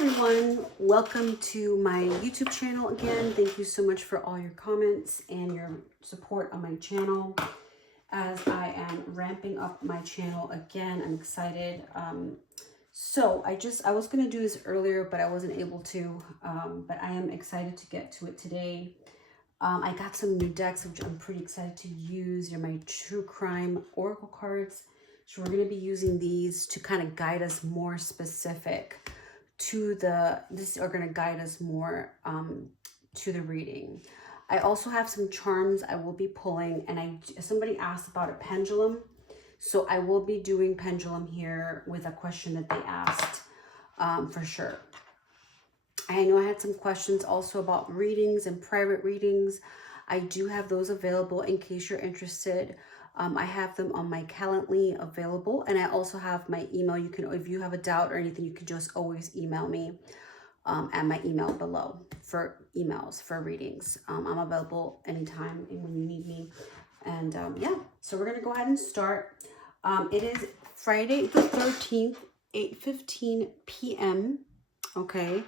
everyone, welcome to my YouTube channel again. Thank you so much for all your comments and your support on my channel. As I am ramping up my channel again, I'm excited. So I was going to do this earlier, but I wasn't able to, but I am excited to get to it today. I got some new decks, which I'm pretty excited to use. They're my true crime oracle cards. So we're going to be using these to kind of guide us more specific to this are going to guide us more to the reading. I also have some charms I will be pulling, and somebody asked about a pendulum. So I will be doing pendulum here with a question that they asked for sure. I know I had some questions also about readings and private readings. I do have those available in case you're interested. I have them on my Calendly available, and I also have my email. You can, if you have a doubt or anything, you can just always email me at my email below for emails for readings. I'm available anytime and when you need me. And yeah, so we're gonna go ahead and start. It is Friday the 13th, 8:15 p.m. Okay.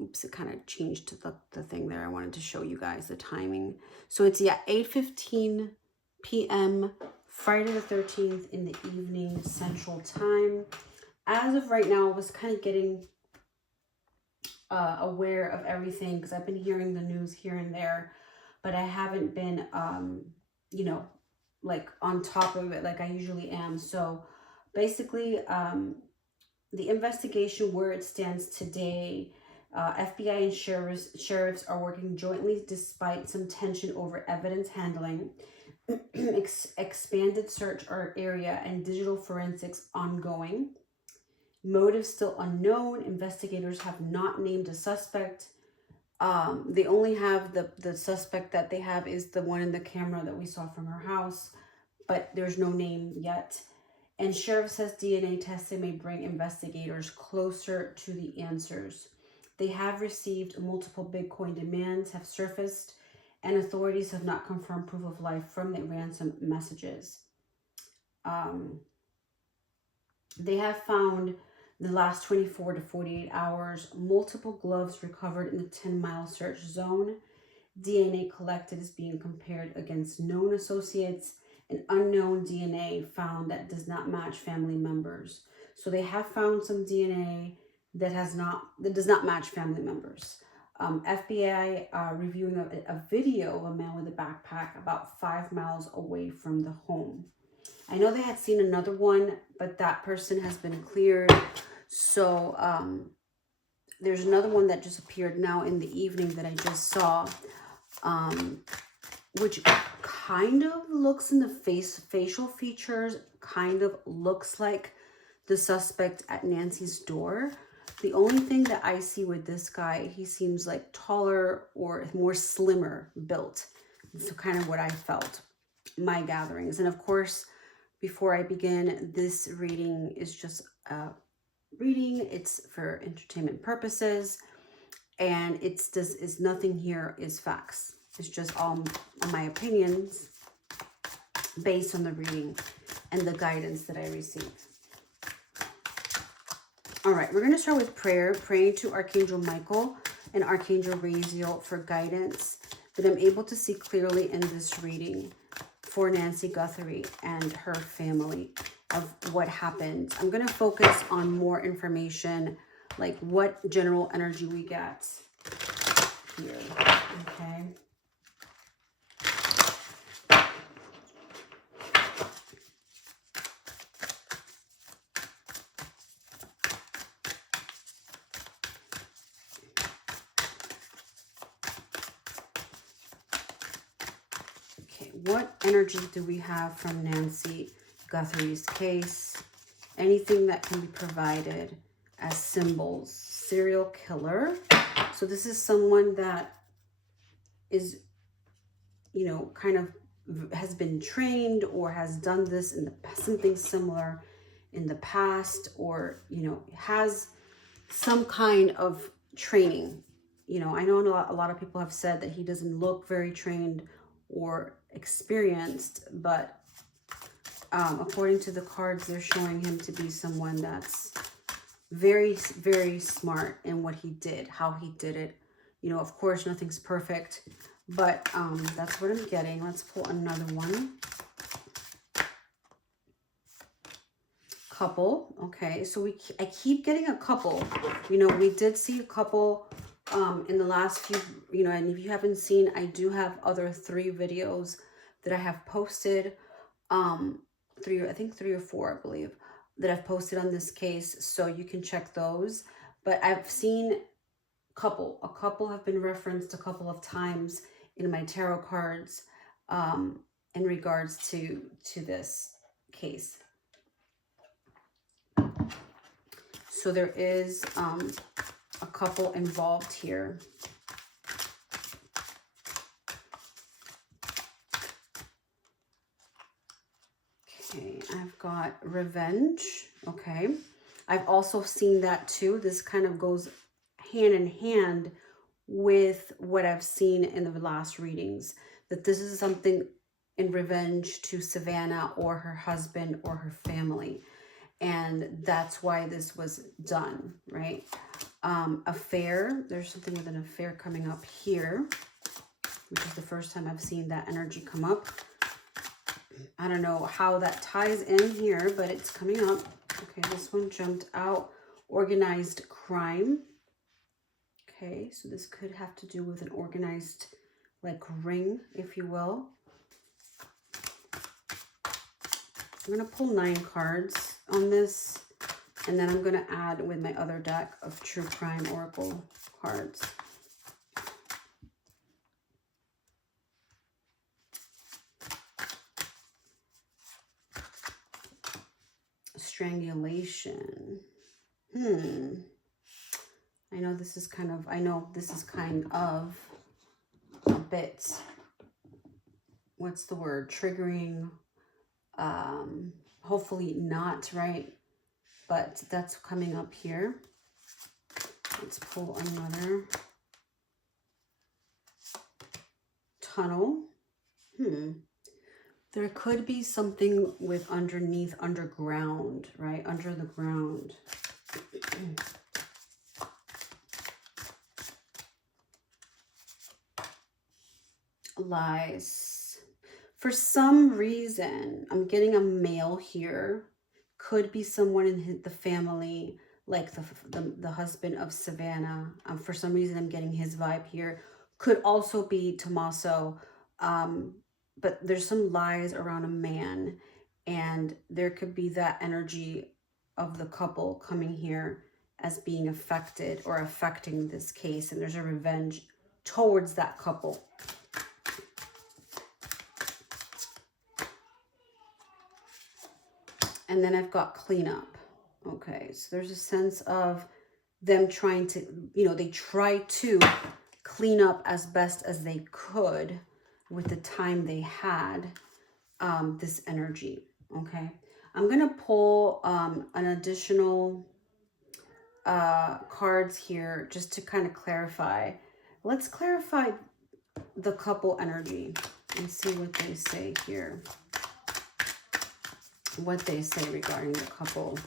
Oops, it kind of changed the thing there. I wanted to show you guys the timing. So it's 8:15 p.m. Friday the 13th in the evening Central Time. As of right now, I was kind of getting aware of everything because I've been hearing the news here and there, but I haven't been, you know, like on top of it like I usually am. So basically, the investigation where it stands today, FBI and sheriffs are working jointly despite some tension over evidence handling. Expanded search area and digital forensics ongoing. Motive still unknown. Investigators have not named a suspect. They only have the suspect that they have is the one in the camera that we saw from her house, but there's no name yet. And sheriff says DNA testing may bring investigators closer to the answers. They have received multiple Bitcoin demands have surfaced, and authorities have not confirmed proof of life from the ransom messages. They have found in the last 24 to 48 hours, multiple gloves recovered in the 10-mile search zone. DNA collected is being compared against known associates, and unknown DNA found that does not match family members. So they have found some DNA that does not match family members. FBI reviewing a video of a man with a backpack about 5 miles away from the home. I know they had seen another one, but that person has been cleared. So there's another one that just appeared now in the evening that I just saw, which kind of looks in the facial features, kind of looks like the suspect at Nancy's door. The only thing that I see with this guy, he seems like taller or more slimmer built. So kind of what I felt, my gatherings. And of course, before I begin, this reading is just a reading. It's for entertainment purposes. And it's nothing here is facts. It's just all my opinions based on the reading and the guidance that I receive. All right, we're going to start with prayer, praying to Archangel Michael and Archangel Raziel for guidance that I'm able to see clearly in this reading for Nancy Guthrie and her family of what happened. I'm going to focus on more information, like what general energy we get here, okay? What energy do we have from Nancy Guthrie's case? Anything that can be provided as symbols. Serial killer. So this is someone that is, you know, kind of has been trained or has done this in something similar in the past, or, you know, has some kind of training. You know, I know a lot of people have said that he doesn't look very trained or experienced, but according to the cards, they're showing him to be someone that's Very, very smart in what he did, how he did it. You know, of course, nothing's perfect, but that's what I'm getting. Let's pull another one. Couple. Okay, so I keep getting a couple. You know, we did see a couple in the last few, you know, and if you haven't seen, I do have other 3 videos that I have posted. I think 3 or 4, I believe, that I've posted on this case, so you can check those. But I've seen a couple have been referenced a couple of times in my tarot cards in regards to this case. So there is a couple involved here. Okay, I've got revenge. Okay, I've also seen that too. This kind of goes hand in hand with what I've seen in the last readings, that this is something in revenge to Savannah or her husband or her family. And that's why this was done, right? Affair, there's something with an affair coming up here, which is the first time I've seen that energy come up. I don't know how that ties in here, but it's coming up. Okay, this one jumped out. Organized crime. Okay, so this could have to do with an organized, like, ring, if you will. I'm going to pull 9 cards on this, and then I'm going to add with my other deck of True Crime Oracle cards. Strangulation. I know this is kind of a bit, what's the word, triggering. Hopefully not, right? But that's coming up here. Let's pull another. Tunnel. There could be something with underground, right? Under the ground. Lies. For some reason, I'm getting a male here. Could be someone in the family, like the husband of Savannah. For some reason, I'm getting his vibe here. Could also be Tommaso. But there's some lies around a man. And there could be that energy of the couple coming here as being affected or affecting this case. And there's a revenge towards that couple. And then I've got cleanup. Okay, so there's a sense of them trying to, you know, they try to clean up as best as they could with the time they had, this energy. Okay, I'm going to pull an additional cards here just to kind of clarify. Let's clarify the couple energy and see what they say here. What they say regarding the couple.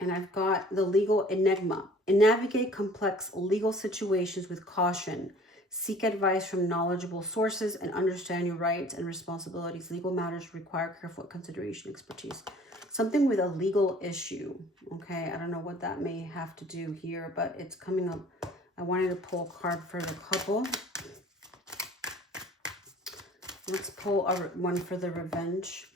And I've got the legal enigma. And navigate complex legal situations with caution. Seek advice from knowledgeable sources and understand your rights and responsibilities. Legal matters require careful consideration, expertise. Something with a legal issue. Okay, I don't know what that may have to do here, but it's coming up. I wanted to pull a card for the couple. Let's pull one for the revenge.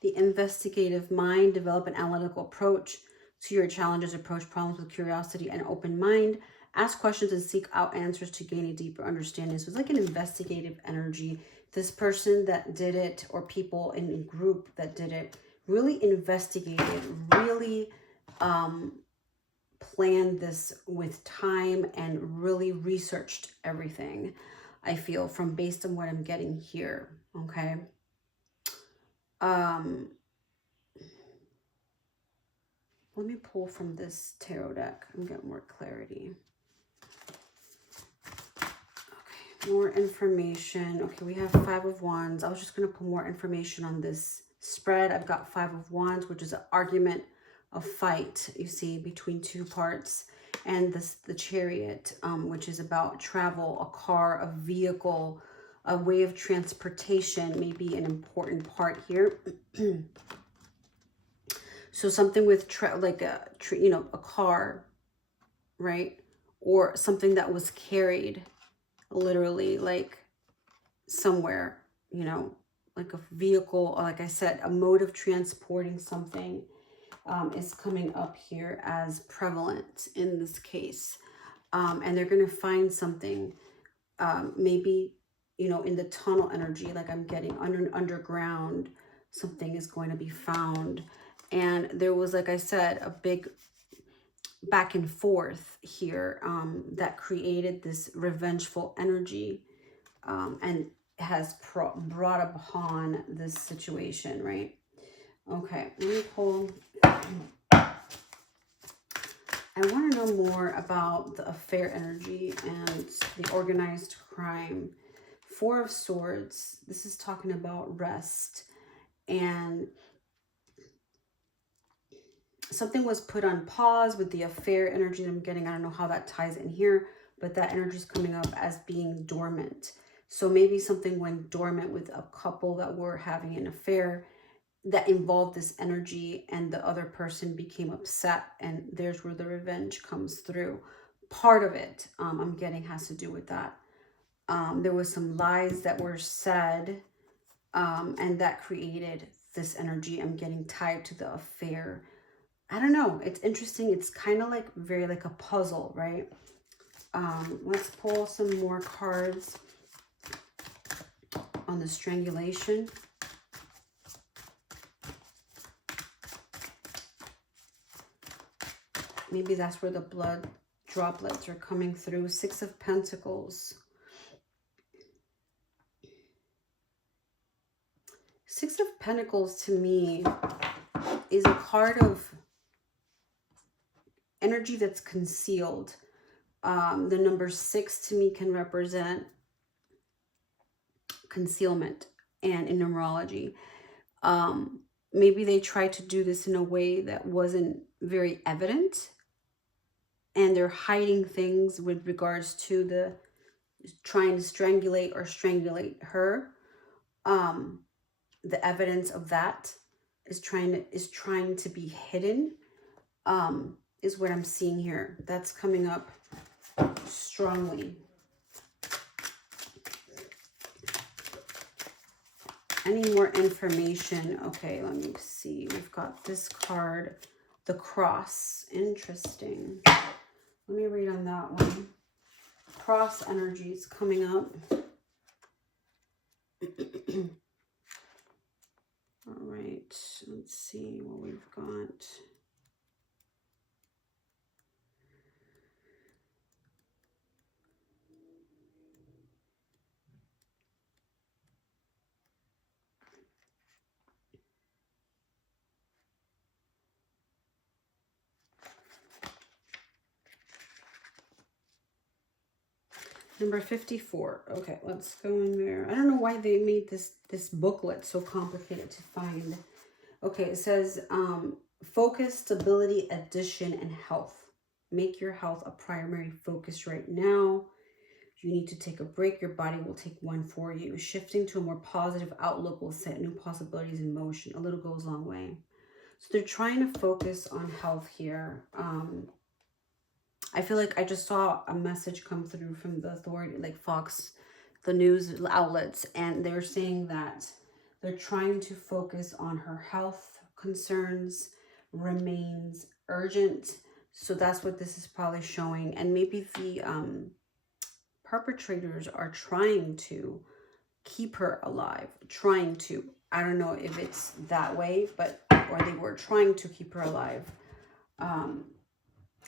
The investigative mind. Develop an analytical approach to your challenges. Approach problems with curiosity and open mind. Ask questions and seek out answers to gain a deeper understanding. So it's like an investigative energy. This person that did it, or people in a group that did it, really investigated, really planned this with time and really researched everything, I feel, from based on what I'm getting here. Okay. Let me pull from this tarot deck and get more clarity. More information. Okay, we have 5 of Wands. I was just going to put more information on this spread. I've got 5 of Wands, which is an argument, a fight, you see, between two parts. And the Chariot, which is about travel, a car, a vehicle, a way of transportation may be an important part here. So something with like a car, right? Or something that was carried literally, like somewhere, you know, like a vehicle, or like I said, a mode of transporting something is coming up here as prevalent in this case. And they're going to find something, maybe, you know, in the tunnel energy, like I'm getting underground, something is going to be found. And there was, like I said, a big back and forth here that created this revengeful energy and has brought upon this situation, right? Okay, let me pull. I want to know more about the affair energy and the organized crime. 4 of Swords. This is talking about rest, and something was put on pause with the affair energy that I'm getting. I don't know how that ties in here, but that energy is coming up as being dormant. So maybe something went dormant with a couple that were having an affair that involved this energy, and the other person became upset, and there's where the revenge comes through. Part of it, I'm getting, has to do with that. There was some lies that were said, and that created this energy. I'm getting tied to the affair. I don't know. It's interesting. It's kind of like very like a puzzle, right? Let's pull some more cards on the strangulation. Maybe that's where the blood droplets are coming through. 6 of Pentacles. 6 of Pentacles to me is a card of energy that's concealed. The number 6 to me can represent concealment, and in numerology. Maybe they tried to do this in a way that wasn't very evident, and they're hiding things with regards to the trying to strangulate or strangulate her. The evidence of that is trying to be hidden, is what I'm seeing here. That's coming up strongly. Any more information? Okay, let me see. We've got this card, the Cross. Interesting. Let me read on that one. Cross energy is coming up. All right, let's see what we've got. Number 54. Okay, let's go in there. I don't know why they made this booklet so complicated to find. Okay, it says focus, stability, addition, and health. Make your health a primary focus right now. You need to take a break. Your body will take one for you. Shifting to a more positive outlook will set new possibilities in motion. A little goes a long way. So they're trying to focus on health here. I feel like I just saw a message come through from the authority, like Fox, the news outlets, and they're saying that they're trying to focus on her health concerns, remains urgent. So that's what this is probably showing. And maybe the perpetrators are trying to keep her alive, I don't know if it's that way, but, or they were trying to keep her alive.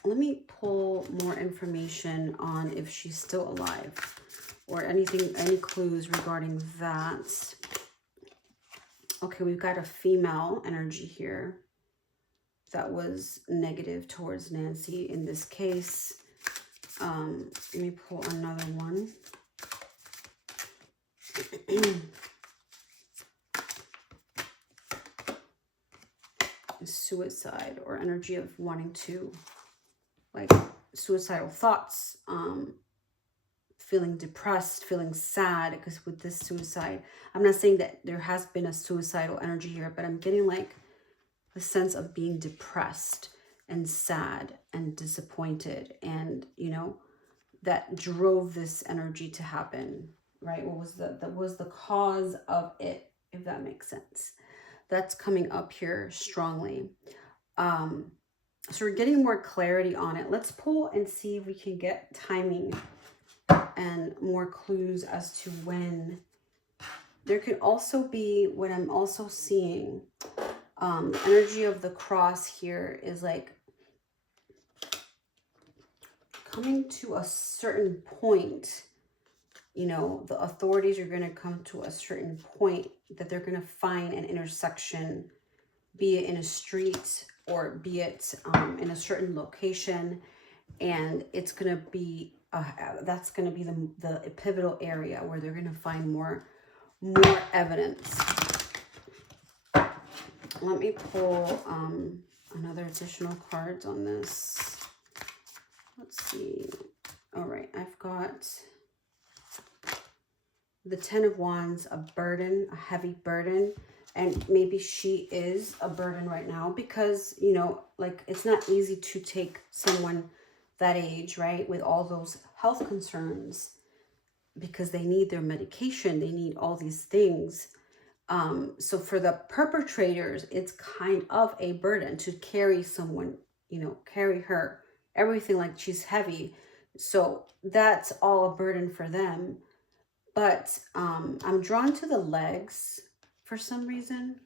Let me pull more information on if she's still alive, or anything, any clues regarding that. Okay, we've got a female energy here that was negative towards Nancy in this case. Let me pull another one. Suicide, or energy of wanting to, like, suicidal thoughts, feeling depressed, feeling sad, because with this suicide, I'm not saying that there has been a suicidal energy here, but I'm getting like the sense of being depressed and sad and disappointed, and you know, that drove this energy to happen, right? What was the cause of it, if that makes sense? That's coming up here strongly. So we're getting more clarity on it. Let's pull and see if we can get timing and more clues as to when. There could also be, what I'm also seeing, the energy of the cross here is like coming to a certain point. You know, the authorities are going to come to a certain point that they're going to find an intersection, be it in a street or be it in a certain location, and it's going to be that's going to be the pivotal area where they're going to find more evidence. Let me pull another additional cards on this. Let's see. All right, I've got the 10 of Wands, a burden, a heavy burden. And maybe she is a burden right now because, you know, like, it's not easy to take someone that age, right, with all those health concerns, because they need their medication, they need all these things. So for the perpetrators, it's kind of a burden to carry someone, you know, carry her, everything, like she's heavy. So that's all a burden for them. But I'm drawn to the legs for some reason.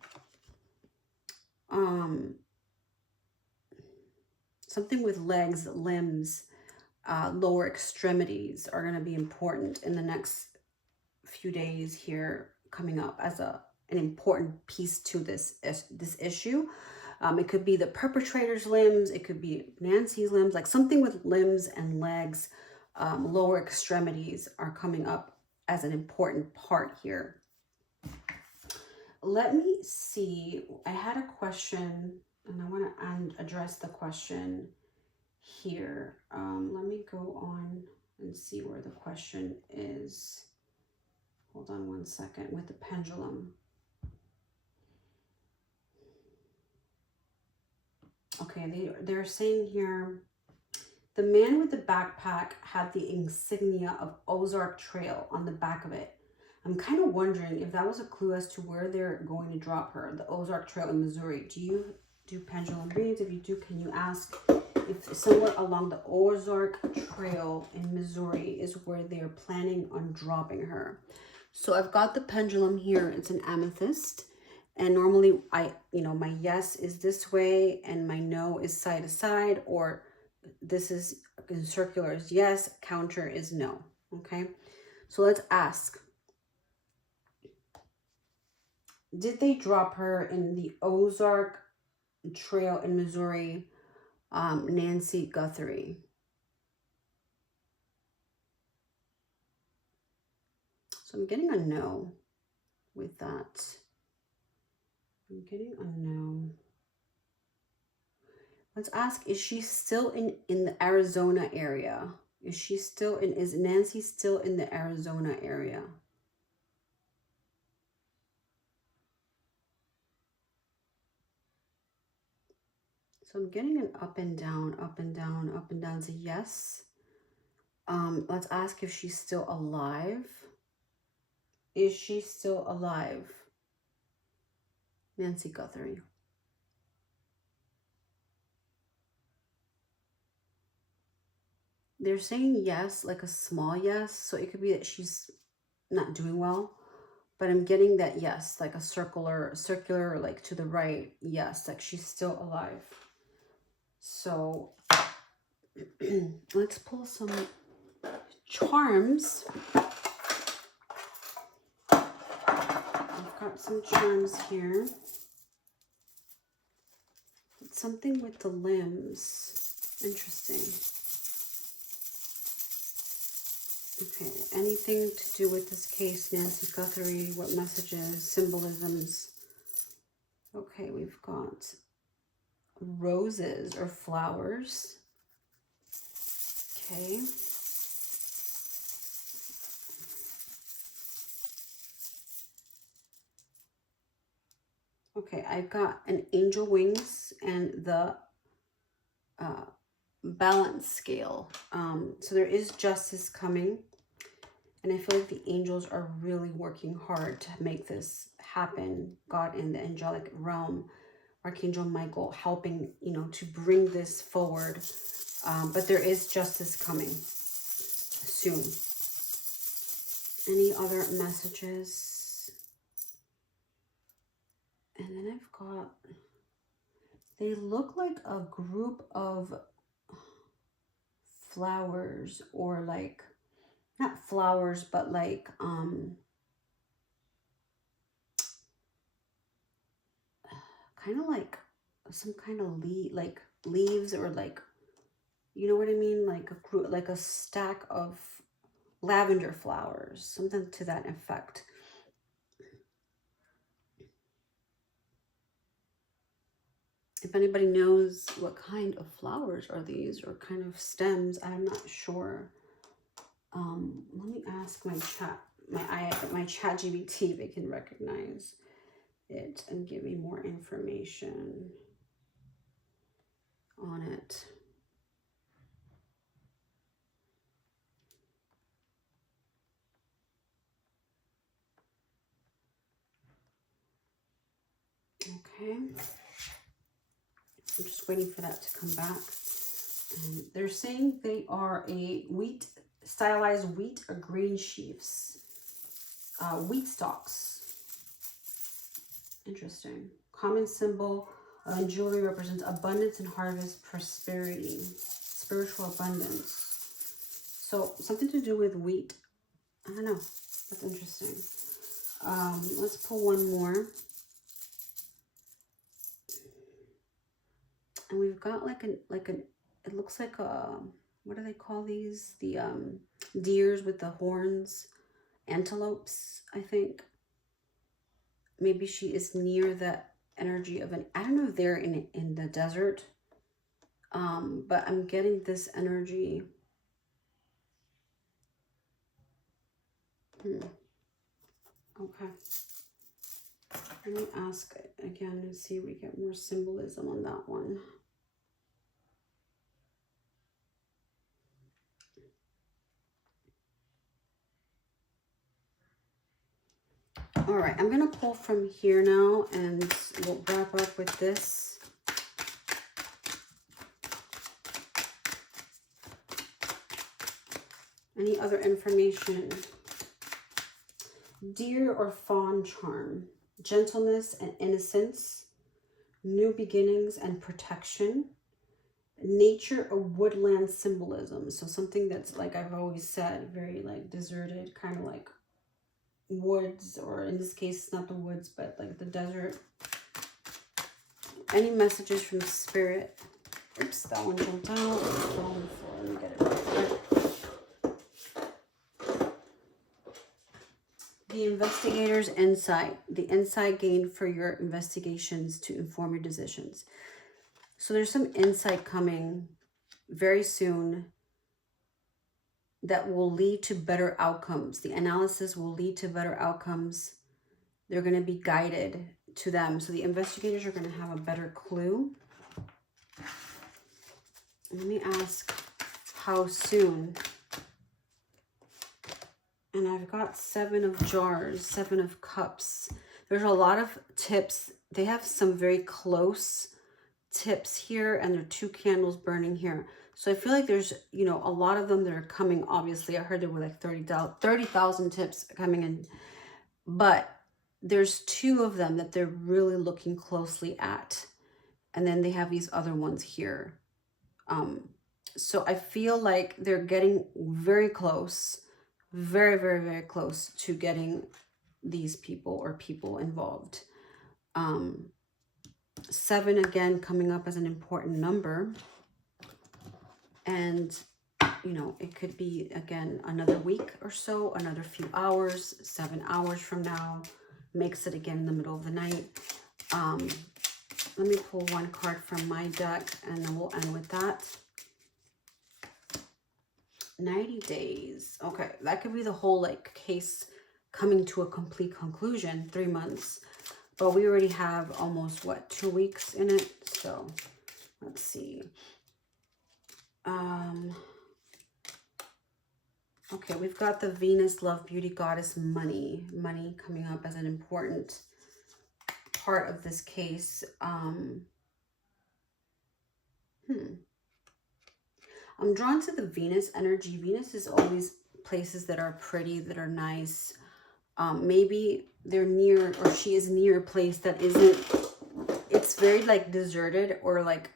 Something with legs, limbs, lower extremities are going to be important in the next few days here, coming up as an important piece to this issue. It could be the perpetrator's limbs, it could be Nancy's limbs, like something with limbs and legs, lower extremities are coming up as an important part here. Let me see. I had a question, and I want to address the question here. Let me go on and see where the question is. Hold on one second with the pendulum. Okay, they're saying here, the man with the backpack had the insignia of Ozark Trail on the back of it. I'm kind of wondering if that was a clue as to where they're going to drop her, the Ozark Trail in Missouri. Do you do pendulum reads? If you do, can you ask if somewhere along the Ozark Trail in Missouri is where they're planning on dropping her? So I've got the pendulum here. It's an amethyst. And normally my yes is this way and my no is side to side, or this is in circular is yes, counter is no. Okay. So let's ask, did they drop her in the Ozark Trail in Missouri, Nancy Guthrie? So I'm getting a no with that. I'm getting a no. Let's ask, is she still in the Arizona area? Is Nancy still in the Arizona area? So I'm getting an up and down, up and down, up and down. It's a yes. Let's ask if she's still alive. Is she still alive? Nancy Guthrie. They're saying yes, like a small yes. So it could be that she's not doing well. But I'm getting that yes, like a circular, like to the right. Yes, like she's still alive. So let's pull some charms. I've got some charms here. It's something with the limbs. Interesting. Okay, anything to do with this case, Nancy Guthrie? What messages, symbolisms? Okay, we've got roses or flowers. Okay. Okay, I got an angel wings and the balance scale. So there is justice coming. And I feel like the angels are really working hard to make this happen. God in the angelic realm, Archangel Michael helping, you know, to bring this forward. But there is justice coming soon. Any other messages? And then I've got, they look like a group of flowers, or like, not flowers, but like, kind of like some kind of like leaves, or like, you know what I mean? Like a group, like a stack of lavender flowers, something to that effect. If anybody knows what kind of flowers are these, or kind of stems, I'm not sure. Let me ask my chat GBT if it can recognize it and give me more information on it. Okay. I'm just waiting for that to come back. And they're saying they are a stylized wheat or grain sheaves. Wheat stalks. Interesting. Common symbol in jewelry represents abundance and harvest, prosperity, spiritual abundance. So something to do with wheat. I don't know. That's interesting. Let's pull one more. And we've got like an, it looks like a, what do they call these? The deers with the horns, antelopes, I think. Maybe she is near that energy of an, I don't know if they're in the desert, but I'm getting this energy. Okay. Let me ask again and see if we get more symbolism on that one. All right, I'm going to pull from here now, and we'll wrap up with this. Any other information? Deer or fawn charm, gentleness and innocence, new beginnings and protection, nature or woodland symbolism. So something that's, like I've always said, very like deserted, kind of like woods, or in this case, not the woods, but like the desert. Any messages from spirit? Oops, that one jumped out. Let me get it right. The investigator's insight, the insight gained for your investigations to inform your decisions. So there's some insight coming very soon that will lead to better outcomes. The analysis will lead to better outcomes. They're going to be guided to them. So the investigators are going to have a better clue. Let me ask how soon. And I've got 7 of jars, 7 of cups. There's a lot of tips. They have some very close tips here, and there are 2 candles burning here. So I feel like there's, you know, a lot of them that are coming. Obviously, I heard there were like 30,000 tips coming in. But there's 2 of them that they're really looking closely at. And then they have these other ones here. So I feel like they're getting very close. Very, very, very close to getting these people or people involved. 7 again coming up as an important number. And you know, it could be, again, another week or so, another few hours, 7 hours from now. Makes it again in the middle of the night. Let me pull one card from my deck and then we'll end with that. 90 days. Okay, that could be the whole like case coming to a complete conclusion, 3 months. But we already have almost, what, 2 weeks in it? So let's see. Okay, we've got the Venus, love, beauty, goddess, money. Money coming up as an important part of this case. I'm drawn to the Venus energy. Venus is always places that are pretty, that are nice. Maybe they're near, or she is near a place that isn't, it's very like deserted or like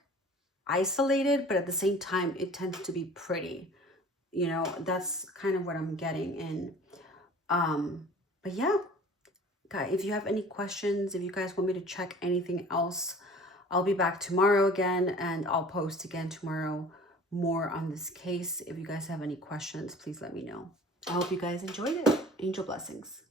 isolated, but at the same time, it tends to be pretty. You know, that's kind of what I'm getting in. But yeah, guys, if you have any questions, if you guys want me to check anything else, I'll be back tomorrow again, and I'll post again tomorrow more on this case. If you guys have any questions, please let me know. I hope you guys enjoyed it. Angel blessings.